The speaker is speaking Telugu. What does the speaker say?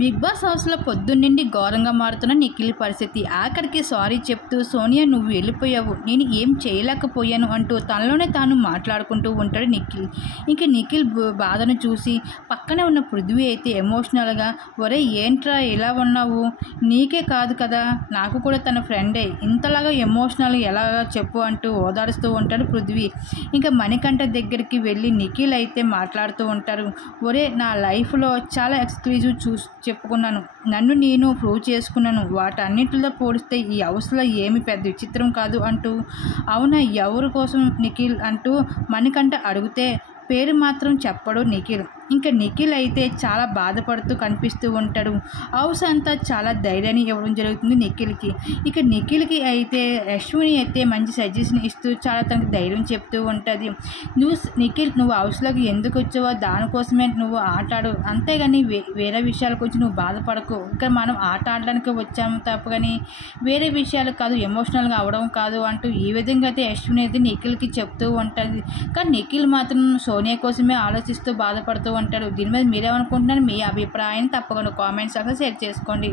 బిగ్ బాస్ హౌస్లో పొద్దున్నుండి ఘోరంగా మారుతున్న నిఖిల్ పరిస్థితి. ఆఖరికి సారీ చెప్తూ సోనియా నువ్వు వెళ్ళిపోయావు, నేను ఏం చేయలేకపోయాను అంటూ తనలోనే తాను మాట్లాడుకుంటూ ఉంటాడు నిఖిల్. ఇంక నిఖిల్ బాధను చూసి పక్కనే ఉన్న పృథ్వీ అయితే ఎమోషనల్గా ఒరే ఏంట్రా ఇలా ఉన్నావు, నీకే కాదు కదా నాకు కూడా తన ఫ్రెండే, ఇంతలాగా ఎమోషనల్ ఎలాగా చెప్పు అంటూ ఓదారుస్తూ ఉంటాడు పృథ్వీ. ఇంకా మణికంఠ దగ్గరికి వెళ్ళి నిఖిల్ అయితే మాట్లాడుతూ ఉంటారు. ఒరే నా లైఫ్లో చాలా ఎక్స్క్లూజివ్ చెప్పుకున్నాను, నన్ను నేను ప్రూవ్ చేసుకున్నాను, వాటన్నిటితో పోలిస్తే ఈ హౌస్లో ఏమి పెద్ద విచిత్రం కాదు అంటూ. అవునా ఎవరి కోసం నిఖిల్ అంటూ మణికంఠ అడిగితే పేరు మాత్రం చెప్పడు నిఖిల్. ఇంకా నిఖిల్ అయితే చాలా బాధపడుతూ కనిపిస్తూ ఉంటాడు. హౌస్ అంతా చాలా ధైర్యాన్ని ఇవ్వడం జరుగుతుంది నిఖిల్కి. ఇక నిఖిల్కి అయితే అశ్విని అయితే మంచి సజెషన్ ఇస్తూ చాలా తనకు ధైర్యం చెప్తూ ఉంటుంది. నిఖిల్ నువ్వు హౌస్లోకి ఎందుకు వచ్చావో దానికోసమే నువ్వు ఆటాడు, అంతేగాని వేరే విషయాల గురించి నువ్వు బాధపడకు, ఇక్కడ మనం ఆట ఆడడానికి వచ్చాము తప్ప కానీ వేరే విషయాలు కాదు, ఎమోషనల్గా అవ్వడం కాదు అంటూ ఈ విధంగా అయితే అశ్విని అయితే నిఖిల్కి చెప్తూ ఉంటుంది. కానీ నిఖిల్ మాత్రం సోనియా కోసమే ఆలోచిస్తూ బాధపడుతూ ఉంటాడు. దీని మీద మీరేమనుకుంటున్నారు, మీ అభిప్రాయాన్ని తప్పకుండా కామెంట్స్ అక్కడ షేర్ చేసుకోండి.